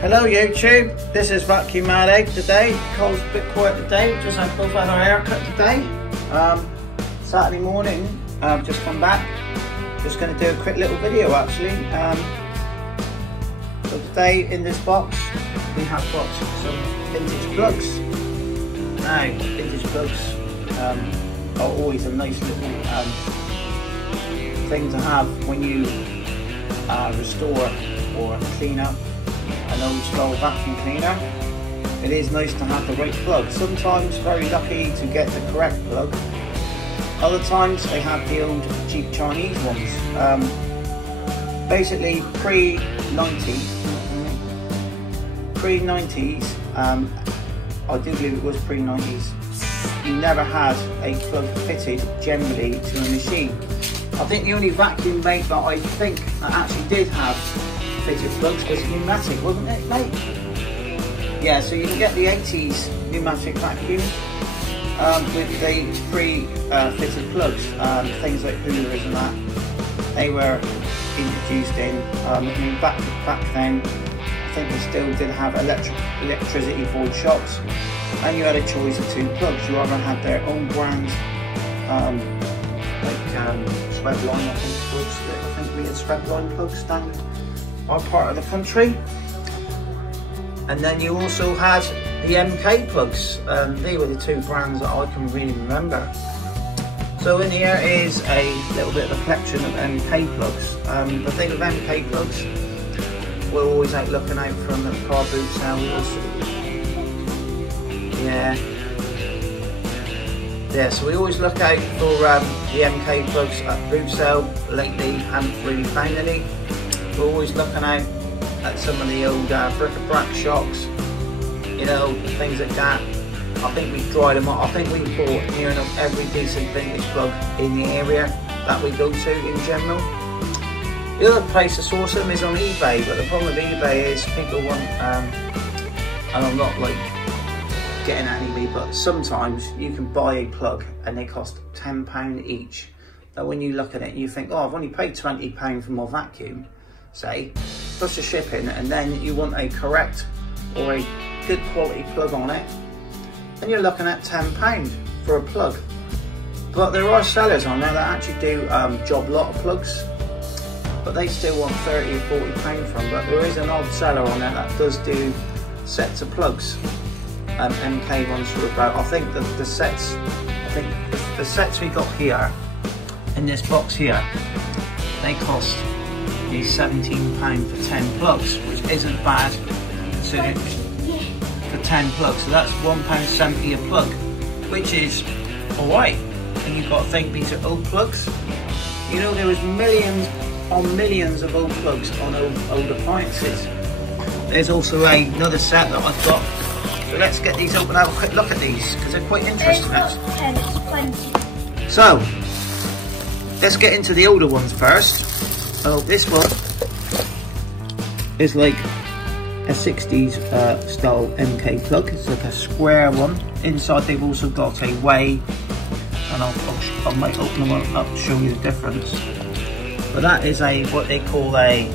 Hello YouTube, this is Vacuum Mad Egg today. Cole's a bit quiet today, just had both had our haircut today. Saturday morning, just come back. Just going to do a quick little video actually. So today in this box we have got some vintage plugs. Now vintage plugs are always a nice little thing to have when you restore or clean up an old style vacuum cleaner. It is nice to have the right plug. Sometimes very lucky to get the correct plug. Other times I have the old cheap Chinese ones. Basically pre-90s, I do believe it was pre-90s, you never had a plug fitted generally to a machine. I think the only vacuum mate that I think that actually did have fitted plugs was pneumatic, wasn't it, mate? Yeah, so you can get the 80s pneumatic vacuum with the pre-fitted plugs, things like Hoovers and that. They were introduced in. I mean, back then, I think they still did have electricity void shocks, and you had a choice of two plugs. You either had their own brand, like Swedline, I think we had Swedline plugs down our part of the country, and then you also had the MK plugs. They were the two brands that I can really remember. So in here is a little bit of a collection of MK plugs. The thing with MK plugs, we're always out looking out from the car boot sale. We also, so we always look out for the MK plugs at boot sale. Lately, haven't really found any. We're always looking out at some of the old bric-a-brac shops, you know, things like that. I think we've dried them up. I think we bought near enough every decent vintage plug in the area that we go to in general. The other place to source them is on eBay, but the problem with eBay is people want, and I'm not like getting at anybody, but sometimes you can buy a plug and they cost £10 each. Now when you look at it, you think, oh, I've only paid £20 for my vacuum, say, plus the shipping, and then you want a correct or a good quality plug on it, and you're looking at £10 for a plug. But there are sellers on there that actually do job lot of plugs, but they still want £30 or £40 from. But there is an odd seller on there that does do sets of plugs. MK ones for about, I think the sets we got here in this box here, they cost me £17 for 10 plugs, which isn't bad considering for 10 plugs. So that's £1.70 a plug, which is alright. And you've got to think these are old plugs. You know, there was millions on millions of old plugs on old appliances. There's also another set that I've got. So let's get these open and have a quick look at these, because they're quite interesting actually. So let's get into the older ones first. Oh, this one is like a 60s style MK plug. It's like a square one. Inside they've also got a way, and I might open them up to show you the difference. But that is a what they call a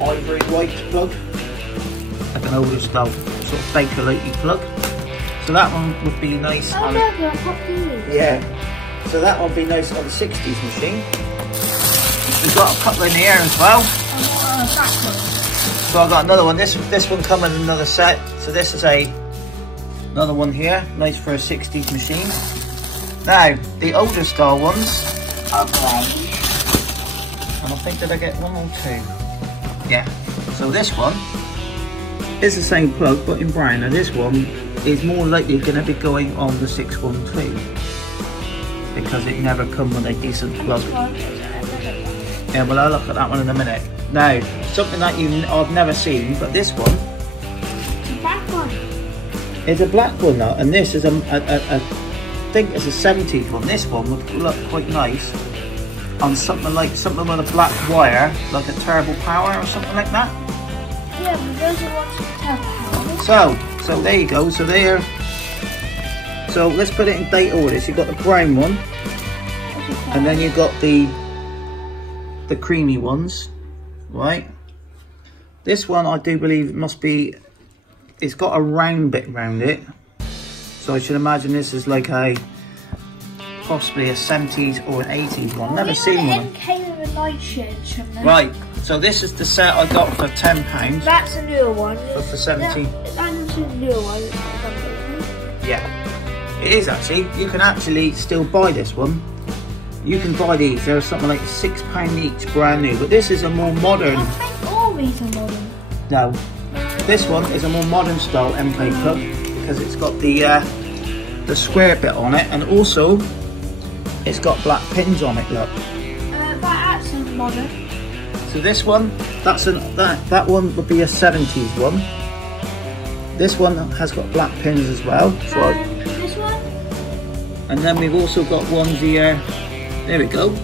ivory white plug, like an older style sort of Bakelite plug. So that one would be nice. Oh, yeah. So that one would be nice on the 60s machine. We've got a couple in here as well. So I've got another one. This one comes in another set. So this is another one here, nice for a 60s machine. Now the older style ones. Okay. And I think did I get one or two? Yeah. So this one is the same plug but in brown. And this one is more likely going to be going on the 612 because it never come with a decent plug. Yeah, well I'll look at that one in a minute. Now, something that I've never seen, but this one. It's a black one. It's a black one now, and this is I think it's a 70s one. This one would look quite nice on something with a black wire, like a turbo power or something like that. Yeah, but those are lots of turbo power. So there you go. So let's put it in date order. So you've got the brown one, and then you've got the creamy ones, right? This one I do believe must be, it's got a round bit around it. So I should imagine this is like a, possibly a 70s or an 80s one. Never seen one. MK with a light shades from them. Right, so this is the set I got for £10. That's a newer one. For 17. That's a newer one. Yeah, it is actually. You can actually still buy this one. You can buy these. They're something like £6 each, brand new. But this is a more modern. I think all these are modern. No, this one is a more modern style MK plug because it's got the square bit on it, and also it's got black pins on it. Look. That's modern. So this one, that one would be a 70s one. This one has got black pins as well. So this one. And then we've also got ones here. There we go.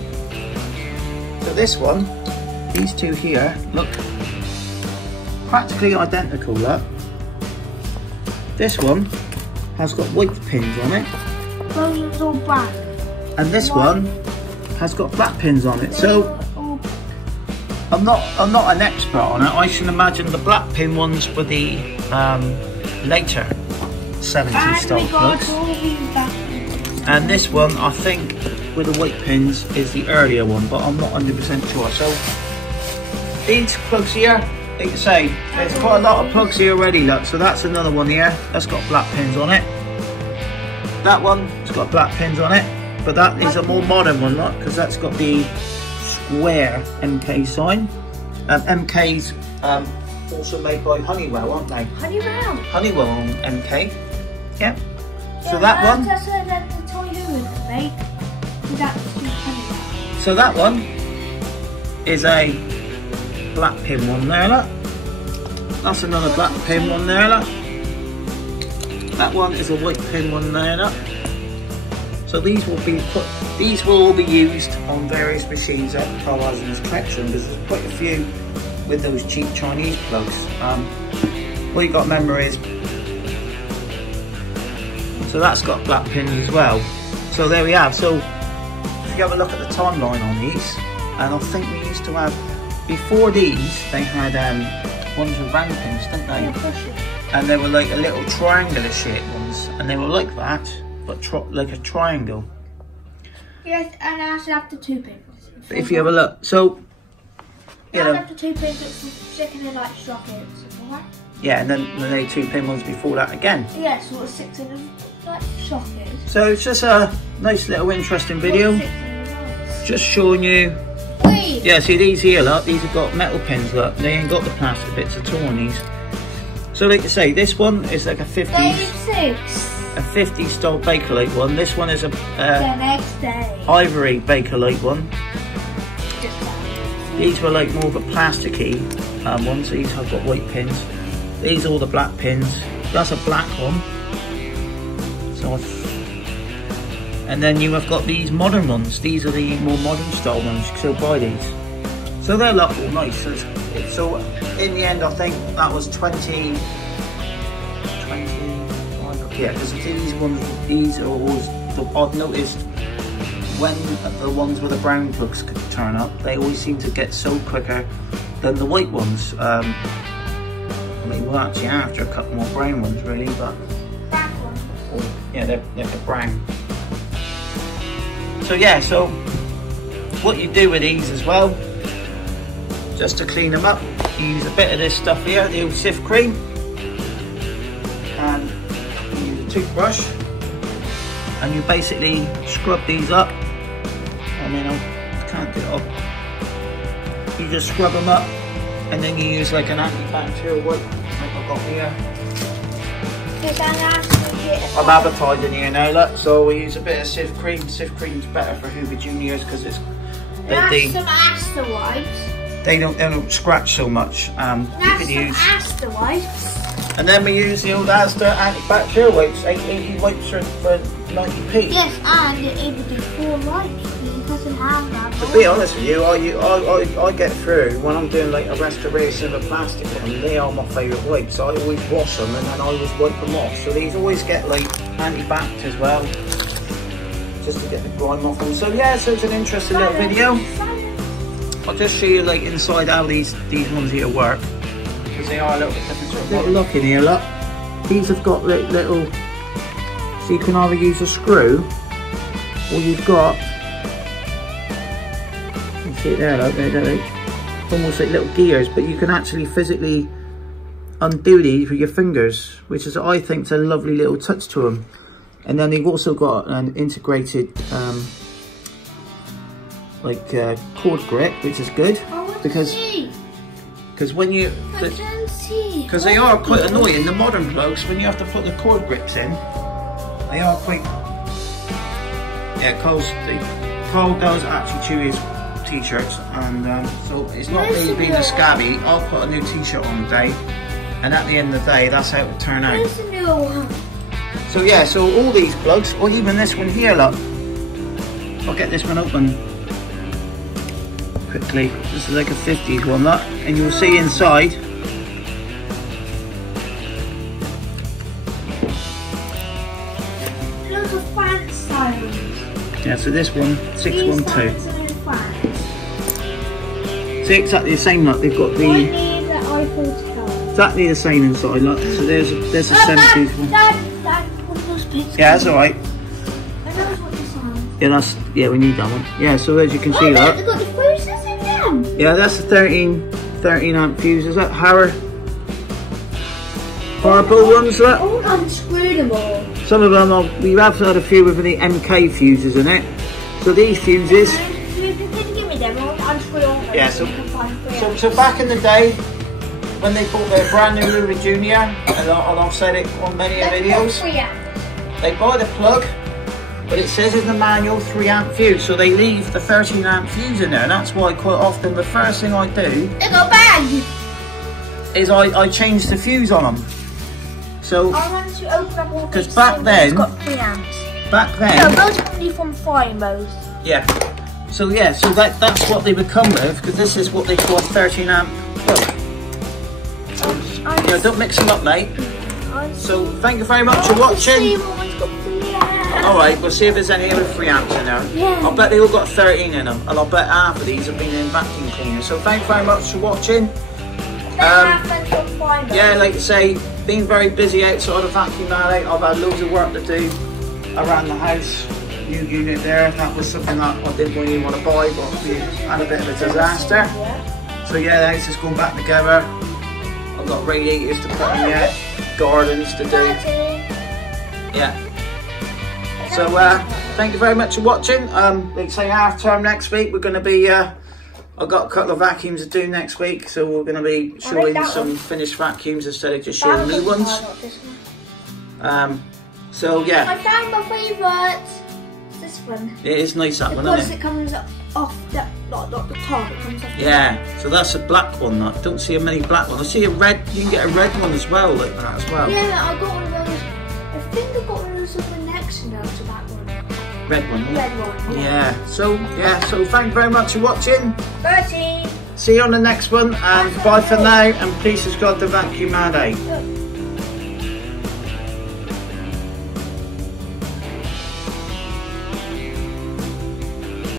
So this one, these two here, look, practically identical, look. This one has got white pins on it. Those are all black. And this one has got black pins on it. So I'm not an expert on it. I should imagine the black pin ones were the later 70s style plugs. And this one, I think, with the white pins is the earlier one, but I'm not 100% sure. So these plugs here, like you say, there's quite a lot of plugs here already, look. So that's another one here, that's got black pins on it. That one has got black pins on it, but that is a more modern one, look, because that's got the square MK sign. MK's also made by Honeywell, aren't they? Honeywell. Honeywell on MK. Yep. So that one. That's the toy who made. So that one is a black pin one there, look. That's another black pin one there, look. That one is a white pin one there, look. So these will all be used on various machines at Carl Eisen's collection, because there's quite a few with those cheap Chinese plugs. All you got to remember is, so that's got black pins as well. So there we have. So if you have a look at the timeline on these, and I think we used to have, before these, they had ones with round pins, didn't they? Yeah, and they were like a little triangular shaped ones, and they were like that, but like a triangle. Yes, and I actually have the 2 pins. If you have a look, so you know, I have the 2 pins that sticking in like sockets. Right? Yeah, and then the 2 pin ones before that again. Yeah, so it's 6 in them like sockets. So it's just a nice little interesting video, just showing you. Wait. Yeah, see these here, look, these have got metal pins, look, they ain't got the plastic bits at all on these. So like I say, this one is like a 50s style Bakelite one. This one is a ivory Bakelite one. These were like more of a plasticky ones. These have got white pins. These are all the black pins. That's a black one. So, and then you have got these modern ones. These are the more modern style ones. You can still buy these. So they're all nice. So in the end, I think that was 20. Yeah, because these ones, these are always, I've noticed when the ones with the brown plugs turn up, they always seem to get so quicker than the white ones. I mean, we're actually after a couple more brown ones really, but yeah, they're brown. So yeah, so what you do with these as well, just to clean them up, you use a bit of this stuff here, the old Cif cream, and you use a toothbrush, and you basically scrub these up. I mean, I can't get it up. You just scrub them up, and then you use like an antibacterial wipe, like I've got here. I'm advertising here now, look. So we use a bit of Cif cream. Cif cream's better for Hoover Juniors because it's some Astor wipes. They don't scratch so much. You could use Astor wipes. And then we use the old Astor antibacterial wipes, 80 wipes for 90p. Yes, and it would do 4 wipes. It doesn't have that. To be honest with you, I get through when I'm doing like a restoration of a plastic one. They are my favourite wipes. I always wash them and then I always wipe them off. So these always get like anti-bact as well, just to get the grime off them. So yeah, so it's an interesting little video. I'll just show you like inside how these ones here work, because they are a little bit different. So little look in here, look. These have got little, so you can either use a screw, or you've got, you see it there, look, they're like, almost like little gears, but you can actually physically undo these with your fingers, which is, I think, is a lovely little touch to them. And then they've also got an integrated cord grip, which is good, because when you, because they are quite annoying, the modern plugs, when you have to put the cord grips in, they are quite, yeah, Carl does actually chew his t-shirts, and so it's not me being a scabby. I'll put a new t-shirt on today, and at the end of the day, that's how it would turn out. Where's the new one? So yeah, so all these plugs, or even this one here, look. I'll get this one open quickly. This is like a 50s one, look, and you'll see inside. Look at fan styles. Yeah, so this one, 612. See, exactly the same, look. They've got the exactly the same inside, look. So there's a 70s one. Yeah, that's alright. Yeah, yeah, we need that one. Yeah, so as you can see, look. They've got the fuses in them. Yeah, that's the 13 amp fuse. Is that Harbour ones, look? Oh, unscrew them all. Some of them, we have had a few with the MK fuses in it. So these fuses. Can you give me them? I'll unscrew all of them. Yeah, so back in the day, when they bought their brand new Luva Junior, and I've said it on many videos, they buy the plug, but it says in the manual 3 amp fuse, so they leave the 13 amp fuse in there, and that's why quite often the first thing I do is I change the fuse on them. So, because back then, got 3 amps. Back then, no, those are only from fine most. Yeah. So yeah, so that's what they would come with, because this is what they call a 13 amp plug. Yeah, don't mix them up, mate. So thank you very much for watching. Alright, we'll see if there's any with 3 amps in there. Yeah. I'll bet they all got 13 in them, and I'll bet half of these have been in vacuum cleaners. So thank you very much for watching. Yeah, like I say, been very busy outside of vacuum alley. I've had loads of work to do around the house. New unit there, that was something that I didn't really want to buy, but we had a bit of a disaster. So yeah, the house is going back together. I've got radiators to put in yet, gardens to do. Yeah. So thank you very much for watching. Like say half term next week, we're going to be, I've got a couple of vacuums to do next week, so we're going to be showing some finished vacuums instead of just showing new ones. So yeah. I found my favourite. This one. It is nice, that one, because isn't it? It comes off the, not the top, it comes off the Yeah, so that's a black one. I don't see many black ones. I see a red, you can get a red one as well, like that as well. Yeah, I got one of those. I think I got one of those on the next now to that one. Red one, isn't it? Red one. Yeah, so thank you very much for watching. 13. See you on the next one, and bye for now, and please subscribe to Vacuum Alley.